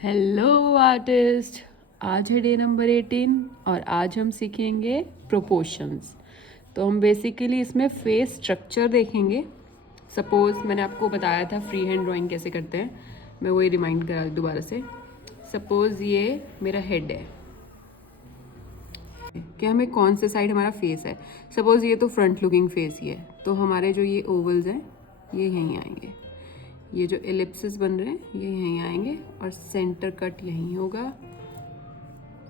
Hello artist. आज है day number 18 और आज हम सीखेंगे प्रोपोर्शंस। तो हम बेसिकली इसमें फेस स्ट्रक्चर देखेंगे। सपोज़ मैंने आपको बताया था फ्री हैंड ड्राइंग कैसे करते हैं, मैं वही रिमाइंड करा दोबारा से। सपोज़ ये मेरा हेड है कि हमें कौन से साइड हमारा फेस है। सपोज़ ये तो फ्रंट लुकिंग फेस ही है, तो हमारे जो ये ओवल्स हैं ये यहीं आएंगे। ये जो एलिप्सिस बन रहे हैं ये यहीं आएंगे और सेंटर कट यहीं होगा।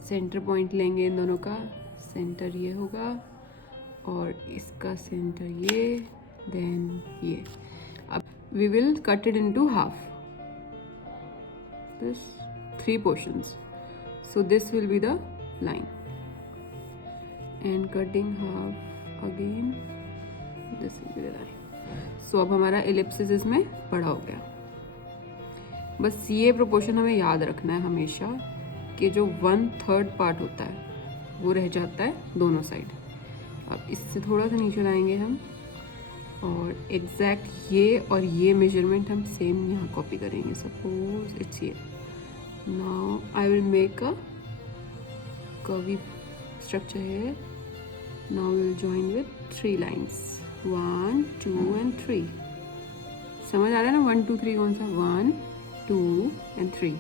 सेंटर पॉइंट लेंगे इन दोनों का, सेंटर ये होगा और इसका सेंटर ये, देन ये। अब we will cut it into half, this 3 portions. So this will be the line and cutting half again, this will be the line. So अब हमारा एलिप्सिस इसमें बड़ा हो गया। बस ये प्रोपोर्शन हमें याद रखना है हमेशा कि जो 1/3 पार्ट होता है वो रह जाता है दोनों साइड। अब इससे थोड़ा सा नीचे लाएंगे हम और एग्जैक्ट ये और ये मेजरमेंट हम सेम यहाँ कॉपी करेंगे। सपोज इट्स ये। Now I will make a curvy structure here. Now we will join with 3 lines, 1 2 and 3। समझ आ रहा है ना 1 2 3 कौन सा? 1 2 and 3।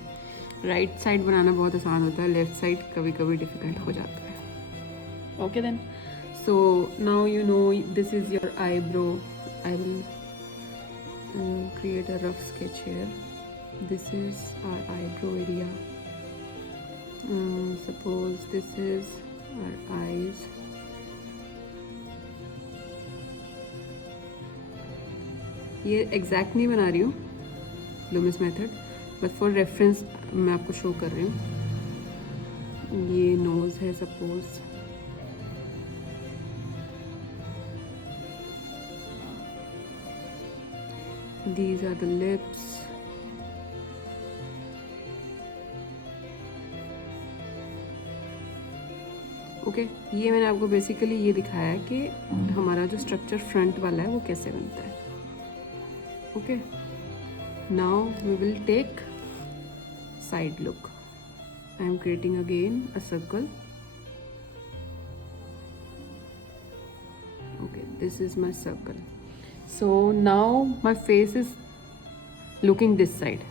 राइट साइड बनाना बहुत आसान होता है, लेफ्ट साइड कभी कभी डिफिकल्ट हो जाता है। Okay then, so now you know this is your eyebrow. I will create a rough sketch here. This is our eyebrow area. Suppose this is our eyes. ये एग्जैक्ट नहीं बना रही हूँ Lumix method, but for reference मैं आपको show कर रही हूँ। ये नोज है suppose, these are the lips, okay ये मैंने आपको बेसिकली ये दिखाया है कि हमारा जो स्ट्रक्चर फ्रंट वाला है वो कैसे बनता है। Okay, now we will take side look. I am creating again a circle. Okay, this is my circle. So now my face is looking this side.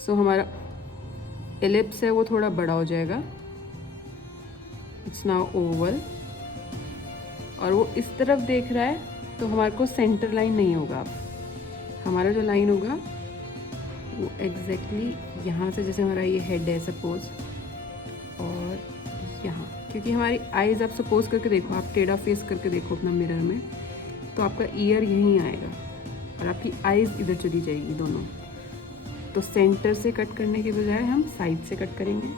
So हमारा ellipse है वो थोड़ा बड़ा हो जाएगा। It's now oval और वो इस तरफ देख रहा है तो हमारे को सेंटर लाइन नहीं होगा। अब हमारा जो लाइन होगा वो एग्जैक्टली यहाँ से, जैसे हमारा ये हेड है सपोज, और यहाँ, क्योंकि हमारी आईज आप सपोज करके देखो, आप टेढ़ा फेस करके देखो अपना मिरर में, तो आपका ईयर यहीं आएगा और आपकी आईज इधर चली जाएगी दोनों। तो सेंटर से कट करने के बजाय हम साइड से कट करेंगे।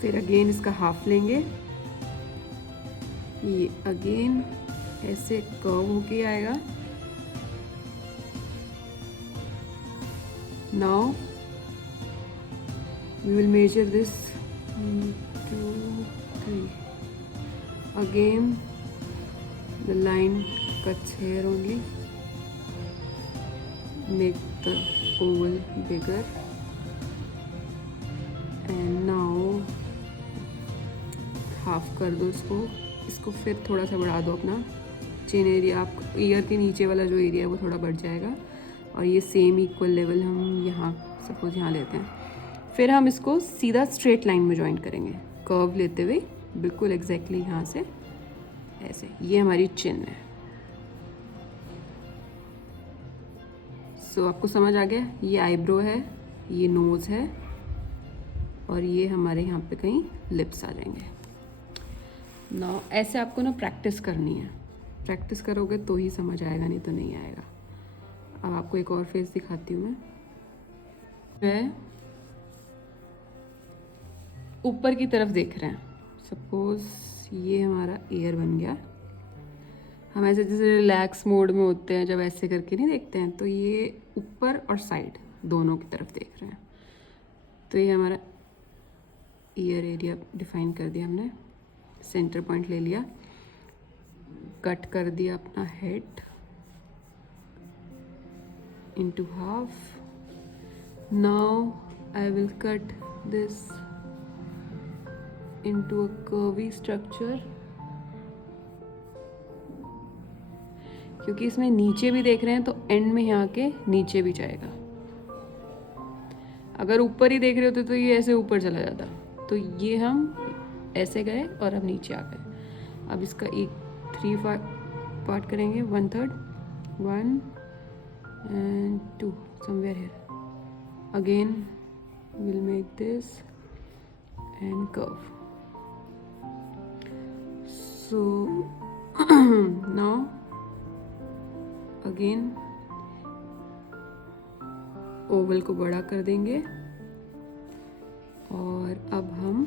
फिर अगेन इसका हाफ लेंगे, ये अगेन ऐसे कर्व होके आएगा। Now we will measure this 2 3 again the line cuts here only, make the oval bigger and now half कर दो इसको फिर थोड़ा सा बढ़ा दो अपना चिन एरिया। आप ईयर के नीचे वाला जो एरिया है वो थोड़ा बढ़ जाएगा और ये सेम इक्वल लेवल हम यहाँ सपोज यहाँ लेते हैं। फिर हम इसको सीधा स्ट्रेट लाइन में ज्वाइन करेंगे, कर्व लेते हुए बिल्कुल एग्जैक्टली यहाँ से ऐसे। ये हमारी चिन है। सो आपको समझ आ गया, ये आईब्रो है, ये नोज़ है और ये हमारे यहाँ पे कहीं लिप्स आ जाएंगे। ना ऐसे आपको ना प्रैक्टिस करनी है, प्रैक्टिस करोगे तो ही समझ आएगा, नहीं तो नहीं आएगा। अब आपको एक और फेस दिखाती हूँ मैं ऊपर की तरफ देख रहे हैं। सपोज ये हमारा ईयर बन गया। हम ऐसे जैसे रिलैक्स मोड में होते हैं जब ऐसे करके नहीं देखते हैं, तो ये ऊपर और साइड दोनों की तरफ देख रहे हैं। तो ये हमारा ईयर एरिया डिफाइन कर दिया हमने, सेंटर पॉइंट ले लिया, कट कर दिया अपना head into half. Now I will cut this into a curvy structure, क्योंकि इसमें नीचे भी देख रहे हैं तो एंड में यहाँ के नीचे भी जाएगा। अगर ऊपर ही देख रहे होते तो ये ऐसे ऊपर चला जाता, तो ये हम ऐसे गए और अब नीचे आ गए। अब इसका एक 3 पार्ट करेंगे, 1/3, 1 and 2 somewhere here. Again we'll make this and curve. So now again Oval को बड़ा कर देंगे और अब हम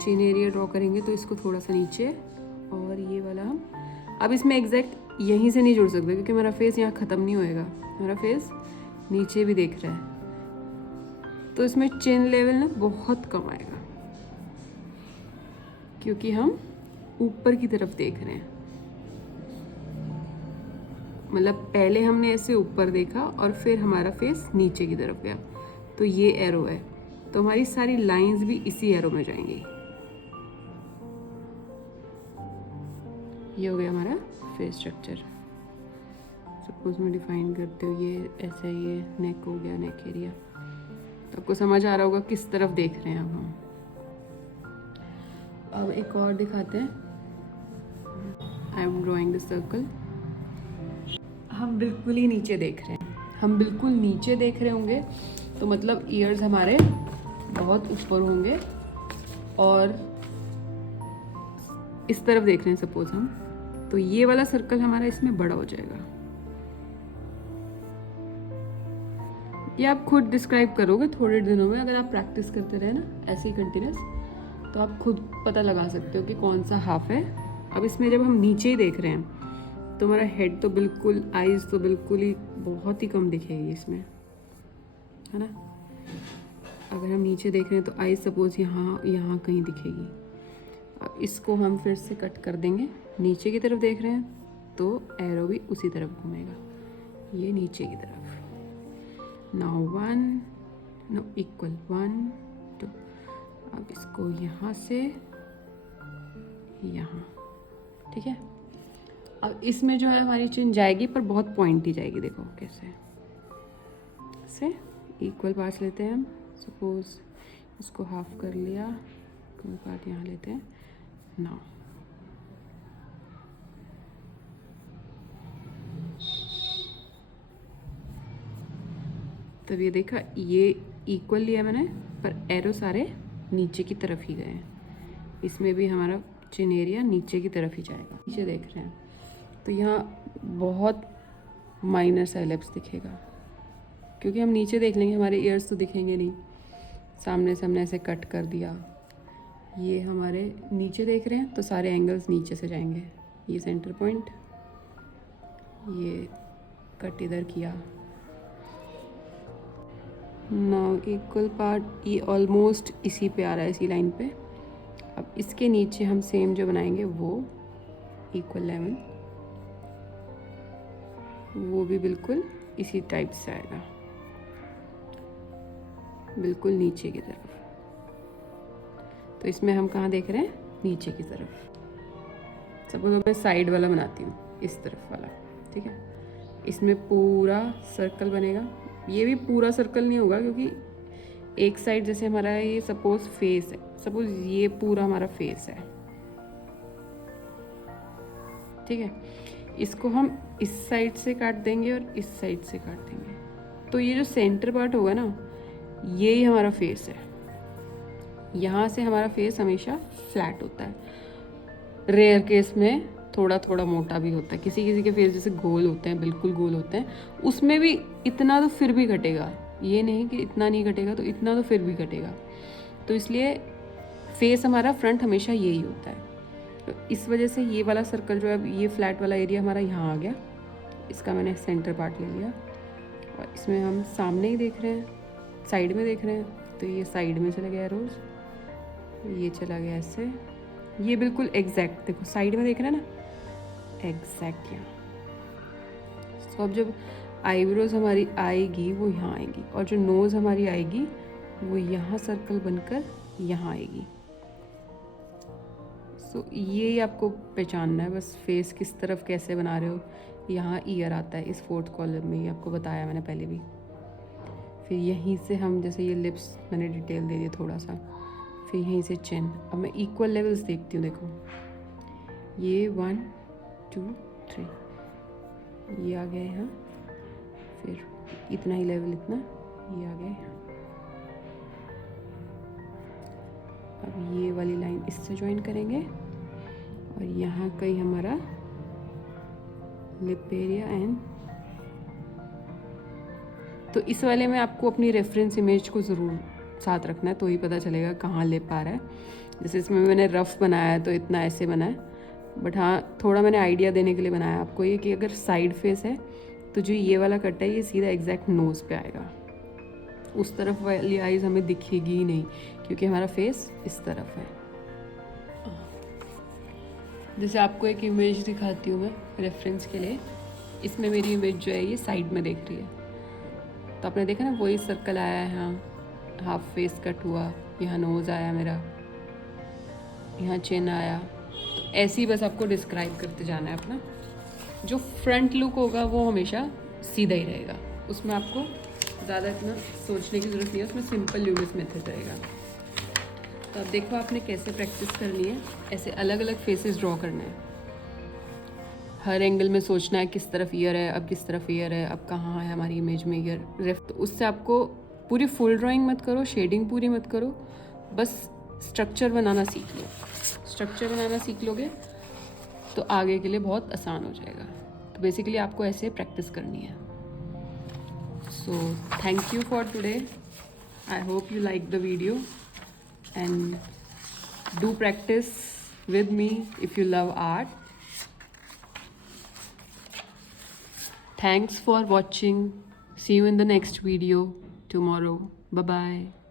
चिन एरिया ड्रॉ करेंगे, तो इसको थोड़ा सा नीचे और ये वाला हम अब इसमें एग्जैक्ट यहीं से नहीं जुड़ सकते क्योंकि हमारा फेस यहाँ ख़त्म नहीं होएगा, हमारा फेस नीचे भी देख रहा है, तो इसमें चिन लेवल ना बहुत कम आएगा क्योंकि हम ऊपर की तरफ देख रहे हैं। मतलब पहले हमने ऐसे ऊपर देखा और फिर हमारा फेस नीचे की तरफ गया, तो ये एरो है, तो हमारी सारी लाइंस भी इसी एरो में जाएंगी। ये हो गया हमारा फेस स्ट्रक्चर। सपोज मैं डिफाइन करते हो, ये ऐसा, ये नेक हो गया, नेक एरिया। तो आपको समझ आ रहा होगा किस तरफ देख रहे हैं अब हम। अब एक और दिखाते हैं। I am drawing the circle. हम बिल्कुल ही नीचे देख रहे हैं, हम बिल्कुल नीचे देख रहे होंगे तो मतलब ईयर्स हमारे बहुत ऊपर होंगे और इस तरफ देख रहे हैं सपोज हम, तो ये वाला सर्कल हमारा इसमें बड़ा हो जाएगा। ये आप खुद डिस्क्राइब करोगे थोड़े दिनों में, अगर आप प्रैक्टिस करते रहे ना ऐसे ही कंटिन्यूस, तो आप खुद पता लगा सकते हो कि कौन सा हाफ है। अब इसमें जब हम नीचे ही देख रहे हैं तो हमारा हेड तो बिल्कुल, आईज तो बिल्कुल ही बहुत ही कम दिखेगी इसमें, है ना। अगर हम नीचे देख रहे हैं तो आईज सपोज यहाँ कहीं दिखेगी। अब इसको हम फिर से कट कर देंगे। नीचे की तरफ देख रहे हैं तो एरो भी उसी तरफ घूमेगा, ये नीचे की तरफ। Now 1 no equal 1 2। अब इसको यहाँ से यहाँ, ठीक है। अब इसमें जो है हमारी चिन जाएगी पर बहुत पॉइंटी जाएगी, देखो कैसे। से इक्वल पार्ट्स लेते हैं हम, सपोज इसको हाफ कर लिया, इक्वल पार्ट यहाँ लेते हैं। नाउ तब ये देखा, ये इक्वल लिया मैंने पर एरो सारे नीचे की तरफ ही गए हैं। इसमें भी हमारा चिन एरिया नीचे की तरफ ही जाएगा। नीचे देख रहे हैं तो यहाँ बहुत माइनर सा एलिप्स दिखेगा क्योंकि हम नीचे देख लेंगे, हमारे ईयर्स तो दिखेंगे नहीं। सामने से हमने ऐसे कट कर दिया, ये हमारे नीचे देख रहे हैं तो सारे एंगल्स नीचे से जाएंगे। ये सेंटर पॉइंट, ये कट इधर किया। नाउ इक्वल पार्ट, ये ऑलमोस्ट इसी पे आ रहा है, इसी लाइन पे। अब इसके नीचे हम सेम जो बनाएंगे वो इक्वल लेवल, वो भी बिल्कुल इसी टाइप से आएगा, बिल्कुल नीचे की तरफ। तो इसमें हम कहाँ देख रहे हैं, नीचे की तरफ। सपोज मैं साइड वाला बनाती हूँ, इस तरफ वाला, ठीक है। इसमें पूरा सर्कल बनेगा। ये भी पूरा सर्कल नहीं होगा क्योंकि एक साइड जैसे हमारा ये सपोज फेस है, सपोज ये पूरा हमारा फेस है, ठीक है। इसको हम इस साइड से काट देंगे और इस साइड से काट देंगे, तो ये जो सेंटर पार्ट होगा ना, ये ही हमारा फेस है। यहाँ से हमारा फेस हमेशा फ्लैट होता है। रेयर केस में थोड़ा थोड़ा मोटा भी होता है, किसी किसी के फेस जैसे गोल होते हैं, बिल्कुल गोल होते हैं, उसमें भी इतना तो फिर भी घटेगा। ये नहीं कि इतना नहीं घटेगा, तो इतना तो फिर भी घटेगा। तो इसलिए फेस हमारा फ्रंट हमेशा यही होता है। तो इस वजह से ये वाला सर्कल जो है, ये फ्लैट वाला एरिया हमारा यहाँ आ गया, इसका मैंने सेंटर पार्ट ले लिया। और इसमें हम सामने ही देख रहे हैं, साइड में देख रहे हैं, तो ये साइड में चला गया रोज, ये चला गया ऐसे। ये बिल्कुल एग्जैक्ट, देखो साइड में देख रहे हैं ना, एग्जैक्ट यहाँ। तो अब जब आईब्रोज हमारी आएगी वो यहाँ आएगी, और जो नोज़ हमारी आएगी वो यहाँ सर्कल बनकर यहाँ आएगी। सो ये आपको पहचानना है बस, फेस किस तरफ कैसे बना रहे हो। यहाँ ईयर आता है इस फोर्थ कॉलम में, ये आपको बताया मैंने पहले भी। फिर यहीं से हम, जैसे ये लिप्स मैंने डिटेल दे दिया थोड़ा सा, फिर यहीं से चिन। अब मैं इक्वल लेवल्स देखती हूँ, देखो ये 1 2 3 ये आ गया यहाँ, फिर इतना ही लेवल, इतना ये आ गया यहाँ। अब ये वाली लाइन इससे ज्वाइन करेंगे और यहाँ कहीं हमारा लिप एरिया एंड। तो इस वाले में आपको अपनी रेफरेंस इमेज को ज़रूर साथ रखना है, तो ही पता चलेगा कहाँ लिप आ रहा है। जैसे इसमें मैंने रफ़ बनाया है तो इतना ऐसे बना है, बट हाँ थोड़ा मैंने आइडिया देने के लिए बनाया आपको ये कि अगर साइड फेस है तो जो ये वाला कट है ये सीधा एग्जैक्ट नोज़ पे आएगा, उस तरफ वाली आइज़ हमें दिखेगी ही नहीं क्योंकि हमारा फेस इस तरफ है। जैसे आपको एक इमेज दिखाती हूँ मैं रेफरेंस के लिए। इसमें मेरी इमेज जो है ये साइड में देख रही है, तो आपने देखा ना वही सर्कल आया है, यहाँ हाफ फेस कट हुआ, यहाँ नोज़ आया मेरा, यहाँ चिन आया। तो ऐसे ही बस आपको डिस्क्राइब करते जाना है अपना। जो फ्रंट लुक होगा वो हमेशा सीधा ही रहेगा, उसमें आपको ज़्यादा इतना सोचने की ज़रूरत नहीं है, उसमें सिंपल ल्यूमिस मेथड रहेगा। तो अब देखो आपने कैसे प्रैक्टिस करनी है, ऐसे अलग अलग फेसेस ड्रॉ करना है, हर एंगल में सोचना है किस तरफ ईयर है, अब किस तरफ ईयर है, अब कहाँ है हमारी इमेज में ईयर रेफ। तो उससे आपको पूरी फुल ड्राइंग मत करो, शेडिंग पूरी मत करो, बस स्ट्रक्चर बनाना सीख लो। स्ट्रक्चर बनाना सीख लोगे तो आगे के लिए बहुत आसान हो जाएगा। तो बेसिकली आपको ऐसे प्रैक्टिस करनी है। So thank you for today, I hope you like the video and do practice with me if you love art. Thanks for watching. See you in the next video tomorrow. Bye bye.